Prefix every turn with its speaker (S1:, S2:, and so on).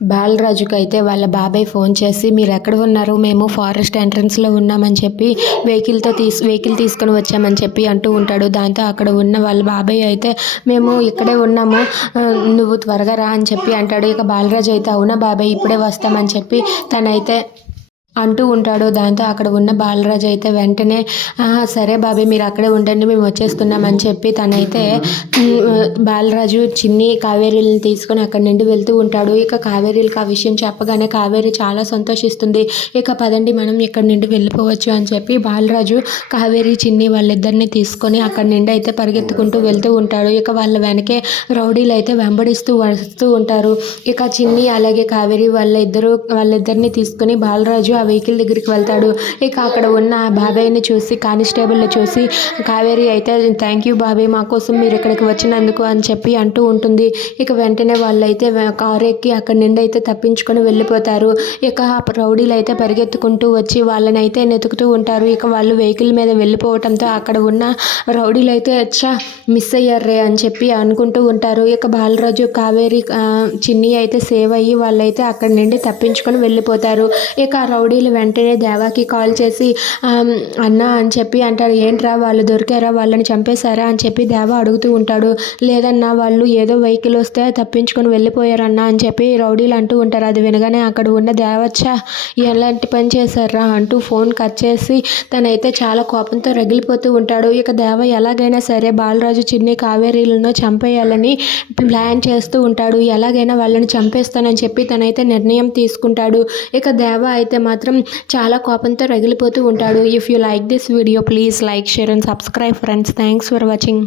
S1: బాలరాజుకి అయితే వాళ్ళ బాబాయ్ ఫోన్ చేసి మీరు ఎక్కడ ఉన్నారు? మేము ఫారెస్ట్ ఎంట్రన్స్లో ఉన్నామని చెప్పి వెహికల్తో తీసు వెహికల్ తీసుకొని వచ్చామని చెప్పి అంటూ ఉంటాడు. దాంతో అక్కడ ఉన్న వాళ్ళ బాబాయ్ అయితే మేము ఇక్కడే ఉన్నాము. నువ్వు త్వరగా రా అని చెప్పి అంటాడు. ఇక బాలరాజు అయితే అవునా బాబాయ్ ఇప్పుడే వస్తామని చెప్పి తనైతే అంటూ ఉంటాడు. దాంతో అక్కడ ఉన్న బాలరాజు అయితే వెంటనే సరే బాబాయ్ మీరు అక్కడే ఉండండి మేము వచ్చేస్తున్నామని చెప్పి తనైతే బాలరాజు చిన్ని కావేరీలను తీసుకొని అక్కడి నుండి వెళ్తూ ఉంటాడు. ఇక కావేరీలకు ఆ విషయం చెప్పగానే కావేరి చాలా సంతోషిస్తుంది. ఇక పదండి మనం ఇక్కడి నుండి వెళ్ళిపోవచ్చు అని చెప్పి బాలరాజు కావేరి చిన్ని వాళ్ళిద్దరిని తీసుకొని అక్కడి నుండి అయితే పరిగెత్తుకుంటూ వెళ్తూ ఉంటాడు. ఇక వాళ్ళ వెనకే రౌడీలు అయితే వెంబడిస్తూ వస్తూ ఉంటారు. ఇక చిన్ని అలాగే కావేరి వాళ్ళ ఇద్దరు వాళ్ళిద్దరిని తీసుకొని బాలరాజు ఆ వెహికల్ దగ్గరికి వెళ్తాడు. ఇక అక్కడ ఉన్న ఆ బాబాయ్ని చూసి కానిస్టేబుల్ని చూసి కావేరి అయితే థ్యాంక్ యూ బాబాయ్ మా కోసం మీరు ఇక్కడికి వచ్చినందుకు అని చెప్పి అంటూ ఉంటుంది. ఇక వెంటనే వాళ్ళైతే కారు ఎక్కి అక్కడి నుండి అయితే తప్పించుకొని వెళ్ళిపోతారు. ఇక ఆ రౌడీలు అయితే పరిగెత్తుకుంటూ వచ్చి వాళ్ళని అయితే వెతుకుతూ ఉంటారు. ఇక వాళ్ళు వెహికల్ మీద వెళ్ళిపోవటంతో అక్కడ ఉన్న రౌడీలు అయితే అచ్చా మిస్ అయ్యారే అని చెప్పి అనుకుంటూ ఉంటారు. ఇక బాలరాజు కావేరి చిన్ని అయితే సేవ్ అయ్యి వాళ్ళైతే అక్కడి నుండి తప్పించుకొని వెళ్ళిపోతారు. ఇక ఆ రౌడీలు వెంటనే దేవాకి కాల్ చేసి అన్న అని చెప్పి అంటారు ఏంట్రా వాళ్ళు దొరికారా? వాళ్ళని చంపేశారా? అని చెప్పి దేవా అడుగుతూ ఉంటాడు. లేదన్నా వాళ్ళు ఏదో వెహికల్ వస్తే తప్పించుకొని వెళ్ళిపోయారన్నా అని చెప్పి రౌడీలు అంటూ ఉంటారు. అది వినగానే అక్కడ ఉన్న దేవచ్చ ఎలాంటి పని చేశారా? అంటూ ఫోన్ కట్ చేసి తనైతే చాలా కోపంతో రగిలిపోతూ ఉంటాడు. ఇక దేవ ఎలాగైనా సరే బాలరాజు చిన్ని కావేరీలను చంపేయాలని ప్లాన్ చేస్తూ ఉంటాడు. ఎలాగైనా వాళ్ళని చంపేస్తానని చెప్పి తనైతే నిర్ణయం తీసుకుంటాడు. ఇక దేవ అయితే మాత్రం చాలా కోపంతో రగిలిపోతూ ఉంటాడు. If you like this video please like share and subscribe friends thanks for watching